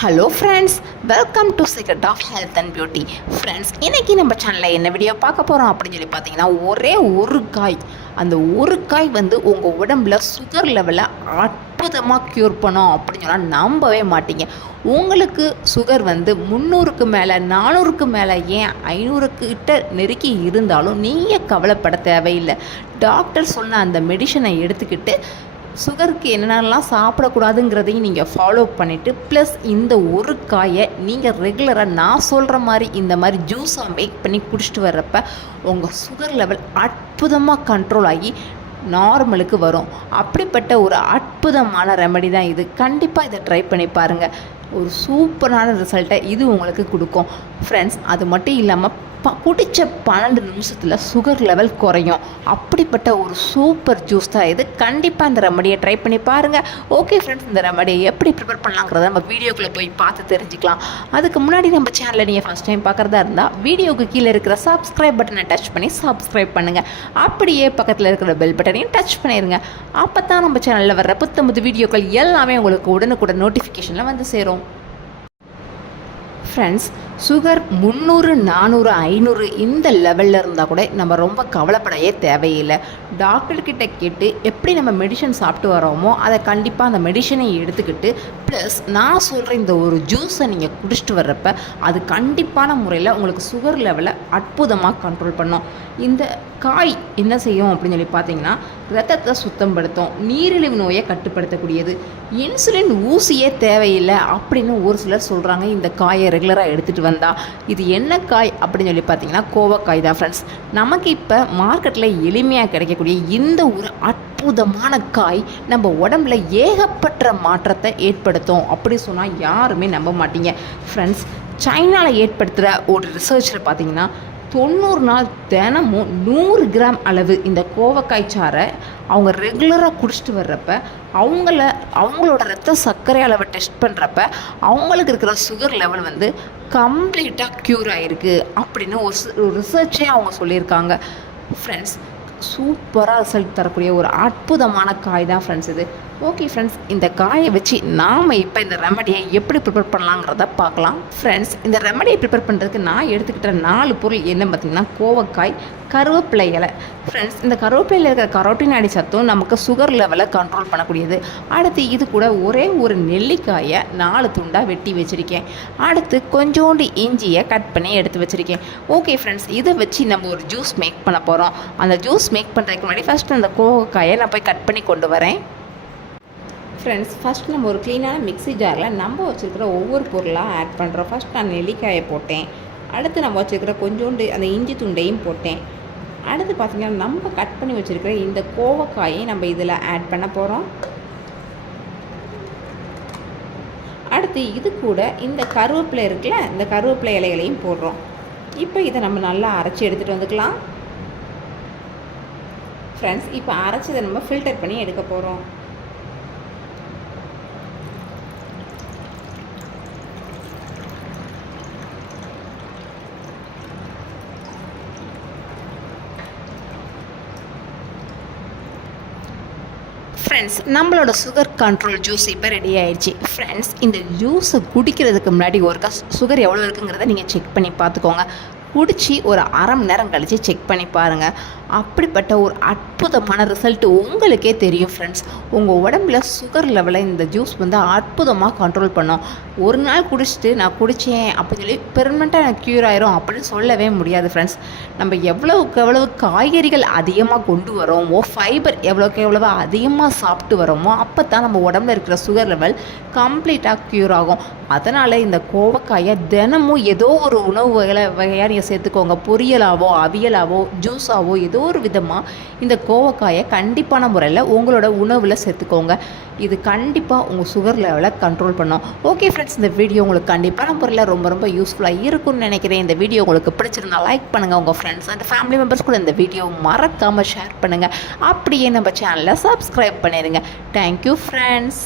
Hello friends welcome to secret of health and beauty friends இன்றைக்கி நம்ம சேனலில் என்ன வீடியோ பார்க்க போகிறோம் அப்படின்னு சொல்லி பார்த்தீங்கன்னா ஒரே ஒரு காய். அந்த ஒரு காய் வந்து உங்கள் உடம்புல சுகர் லெவலை அற்புதமாக க்யூர் பண்ணும் அப்படின்னு சொன்னால் நம்பவே மாட்டீங்க. உங்களுக்கு சுகர் வந்து முந்நூறுக்கு மேலே நானூறுக்கு மேலே ஏன் ஐநூறுக்கு கிட்ட நெருக்கி இருந்தாலும் நீங்கள் கவலைப்பட தேவையில்லை. டாக்டர் சொன்ன அந்த மெடிசனை எடுத்துக்கிட்டு சுகருக்கு என்னென்னலாம் சாப்பிடக்கூடாதுங்கிறதையும் நீங்கள் ஃபாலோ பண்ணிவிட்டு ப்ளஸ் இந்த ஒரு காயை நீங்கள் ரெகுலராக நான் சொல்கிற மாதிரி இந்த மாதிரி ஜூஸாக மேக் பண்ணி குடிச்சிட்டு வர்றப்ப உங்கள் சுகர் லெவல் அற்புதமாக கண்ட்ரோல் ஆகி நார்மலுக்கு வரும். அப்படிப்பட்ட ஒரு அற்புதமான ரெமெடி தான் இது. கண்டிப்பாக இதை ட்ரை பண்ணி பாருங்கள் ஒரு சூப்பரான ரிசல்ட்டை இது உங்களுக்கு கொடுக்கும். ஃப்ரெண்ட்ஸ் அது மட்டும் இல்லாமல் ப குடித்த பன்னெண்டு நிமிஷத்தில் சுகர் லெவல் குறையும். அப்படிப்பட்ட ஒரு சூப்பர் ஜூஸ் தான் இது. கண்டிப்பாக இந்த ரெமடியை ட்ரை பண்ணி பாருங்கள் ஓகே ஃப்ரெண்ட்ஸ் இந்த ரெமடியை எப்படி ப்ரிப்பேர் பண்ணலாங்கிறத நம்ம வீடியோக்குள்ளே போய் பார்த்து தெரிஞ்சுக்கலாம். அதுக்கு முன்னாடி நம்ம சேனலை நீங்கள் ஃபஸ்ட் டைம் பார்க்குறதா இருந்தால் வீடியோக்கு கீழே இருக்கிற சப்ஸ்கிரைப் பட்டனை டச் பண்ணி சப்ஸ்கிரைப் பண்ணுங்கள் அப்படியே பக்கத்தில் இருக்கிற பெல் பட்டனையும் டச் பண்ணிடுங்க அப்போ தான் நம்ம சேனலில் வர்ற புத்தம்புது வீடியோக்கள் எல்லாமே உங்களுக்கு உடனுக்குடன் நோட்டிஃபிகேஷனில் வந்து சேரும். ஃப்ரெண்ட்ஸ் சுகர் முந்நூறு நானூறு ஐநூறு இந்த லெவலில் இருந்தால் கூட நம்ம ரொம்ப கவலைப்படையே தேவையில்லை. டாக்டர்கிட்ட கேட்டு எப்படி நம்ம மெடிசன் சாப்பிட்டு வரோமோ அதை கண்டிப்பாக அந்த மெடிசனை எடுத்துக்கிட்டு ப்ளஸ் நான் சொல்கிற இந்த ஒரு ஜூஸை நீங்கள் குடிச்சிட்டு வர்றப்ப அது கண்டிப்பான முறையில் உங்களுக்கு சுகர் லெவலை அற்புதமாக கண்ட்ரோல் பண்ணும். இந்த காய் என்ன செய்யும் அப்படின்னு சொல்லி பார்த்தீங்கன்னா ரத்தத்தை சுத்தப்படுத்தும் நீரிழிவு நோயை கட்டுப்படுத்தக்கூடியது இன்சுலின் ஊசியே தேவையில்லை அப்படின்னு ஒரு சிலர் சொல்கிறாங்க இந்த காயை ரெகுலராக எடுத்துகிட்டு வந்தால் இது என்ன காய் அப்படின்னு சொல்லி பார்த்தீங்கன்னா கோவக்காய் தான் ஃப்ரெண்ட்ஸ் நமக்கு இப்போ மார்க்கெட்டில் எளிமையாக கிடைக்கக்கூடிய இந்த ஒரு அற்புதமான காய் நம்ம உடம்புல ஏகப்பட்ட மாற்றத்தை ஏற்படுத்தும் அப்படி சொன்னால் யாருமே நம்ப மாட்டீங்க. ஃப்ரெண்ட்ஸ் சைனாவில் ஏற்படுத்துகிற ஒரு ரிசர்ச்சில் பார்த்தீங்கன்னா தொண்ணூறு நாள் தினமும் நூறு கிராம் அளவு இந்த கோவக்காய் சாறை அவங்க ரெகுலராக குடிச்சிட்டு வர்றப்ப அவங்கள அவங்களோட ரத்த சர்க்கரை அளவை டெஸ்ட் பண்ணுறப்ப அவங்களுக்கு இருக்கிற சுகர் லெவல் வந்து கம்ப்ளீட்டாக க்யூர் ஆகிருக்கு அப்படின்னு ஒரு ஒரு ரிசர்ச்சே அவங்க சொல்லியிருக்காங்க. ஃப்ரெண்ட்ஸ் சூப்பராக ரிசல்ட் தரக்கூடிய ஒரு அற்புதமான காய் தான் ஃப்ரெண்ட்ஸ் இது. ஓகே ஃப்ரெண்ட்ஸ் இந்த காயை வச்சு நாம் இப்போ இந்த ரெமடியை எப்படி ப்ரிப்பேர் பண்ணலாங்கிறத பார்க்கலாம். ஃப்ரெண்ட்ஸ் இந்த ரெமடியை ப்ரிப்பேர் பண்ணுறதுக்கு நான் எடுத்துக்கிட்ட நாலு பொருள் என்ன பார்த்திங்கன்னா கோவக்காய் கருவேப்பிலை இலை ஃப்ரெண்ட்ஸ் இந்த கருவேப்பிலையில் இருக்கிற கரோட்டின் அடி சத்தும் நமக்கு சுகர் லெவலை கண்ட்ரோல் பண்ணக்கூடியது. அடுத்து இது கூட ஒரே ஒரு நெல்லிக்காயை நாலு துண்டாக வெட்டி வச்சுருக்கேன். அடுத்து கொஞ்சோண்டு இஞ்சியை கட் பண்ணி எடுத்து வச்சுருக்கேன். ஓகே ஃப்ரெண்ட்ஸ் இதை வச்சு நம்ம ஒரு ஜூஸ் மேக் பண்ண போகிறோம் அந்த ஜூஸ் மேக் பண்ணுறதுக்கு முன்னாடி ஃபஸ்ட்டு அந்த கோவக்காயை நான் போய் கட் பண்ணி கொண்டு வரேன். ஃப்ரெண்ட்ஸ் ஃபஸ்ட் நம்ம ஒரு க்ளீனான மிக்ஸி ஜாரில் நம்ம வச்சுருக்கிற ஒவ்வொரு பொருளாக ஆட் பண்ணுறோம் ஃபஸ்ட் நான் நெல்லிக்காயை போட்டேன். அடுத்து நம்ம வச்சுருக்கிற கொஞ்சோண்டு அந்த இஞ்சி துண்டையும் போட்டேன். அடுத்து பார்த்திங்கன்னா நம்ம கட் பண்ணி வச்சுருக்கிற இந்த கோவக்காயை நம்ம இதில் ஆட் பண்ண போகிறோம் அடுத்து இது கூட இந்த கருவேப்பிலை இருக்குல்ல இந்த கருவேப்பிலை இலைகளையும் போடுறோம். இப்போ இதை நம்ம நல்லா அரைச்சி எடுத்துகிட்டு வந்துக்கலாம். ஃப்ரெண்ட்ஸ் இப்போ அரைச்சதை நம்ம ஃபில்டர் பண்ணி எடுக்க போகிறோம் ஃப்ரெண்ட்ஸ் நம்மளோட சுகர் கண்ட்ரோல் ஜூஸ் இப்போ ரெடி ஆயிடுச்சு. ஃப்ரெண்ட்ஸ் இந்த ஜூஸை குடிக்கிறதுக்கு முன்னாடி ஒருக்கா சுகர் எவ்வளோ இருக்குங்கிறத நீங்கள் செக் பண்ணி பார்த்துக்கோங்க. குடித்து ஒரு அரை மணி நேரம் கழித்து செக் பண்ணி பாருங்கள் அப்படிப்பட்ட ஒரு அற்புதமான ரிசல்ட் உங்களுக்கே தெரியும் ஃப்ரெண்ட்ஸ் உங்கள் உடம்புல சுகர் லெவலை இந்த ஜூஸ் வந்து அற்புதமாக கண்ட்ரோல் பண்ணும். ஒரு நாள் குடிச்சிட்டு நான் குடித்தேன் அப்படின்னு சொல்லி பெர்மனெண்ட்டாக நான் க்யூர் ஆயிரும் அப்படின்னு சொல்லவே முடியாது ஃப்ரெண்ட்ஸ் நம்ம எவ்வளவுக்கு எவ்வளவு காய்கறிகள் அதிகமாக கொண்டு வரோமோ ஃபைபர் எவ்வளோக்கு எவ்வளவு அதிகமாக சாப்பிட்டு வரோமோ அப்போ தான் நம்ம உடம்புல இருக்கிற சுகர் லெவல் கம்ப்ளீட்டாக க்யூர் ஆகும். அதனால் இந்த கோவக்காயை தினமும் ஏதோ ஒரு உணவு வகையில் வகையாக நீங்கள் சேர்த்துக்கோங்க. பொரியலாவோ அவியலாவோ ஜூஸாவோ ஏதோ ஏதோ ஒரு விதமாக இந்த கோவக்காயை கண்டிப்பான முறையில் உங்களோட உணவில் சேர்த்துக்கோங்க. இது கண்டிப்பாக உங்கள் சுகர் லெவலை கண்ட்ரோல் பண்ணும். ஓகே ஃப்ரெண்ட்ஸ் இந்த வீடியோ உங்களுக்கு கண்டிப்பான முறையில் ரொம்ப ரொம்ப யூஸ்ஃபுல்லாக இருக்கும்னு நினைக்கிறேன். இந்த வீடியோ உங்களுக்கு பிடிச்சிருந்தா லைக் பண்ணுங்கள் உங்கள் ஃப்ரெண்ட்ஸ் அண்ட் ஃபேமிலி மெம்பர்ஸ் கூட இந்த வீடியோ மறக்காமல் ஷேர் பண்ணுங்கள் அப்படியே நம்ம சேனலை சப்ஸ்கிரைப் பண்ணிடுங்க தேங்க்யூ ஃப்ரெண்ட்ஸ்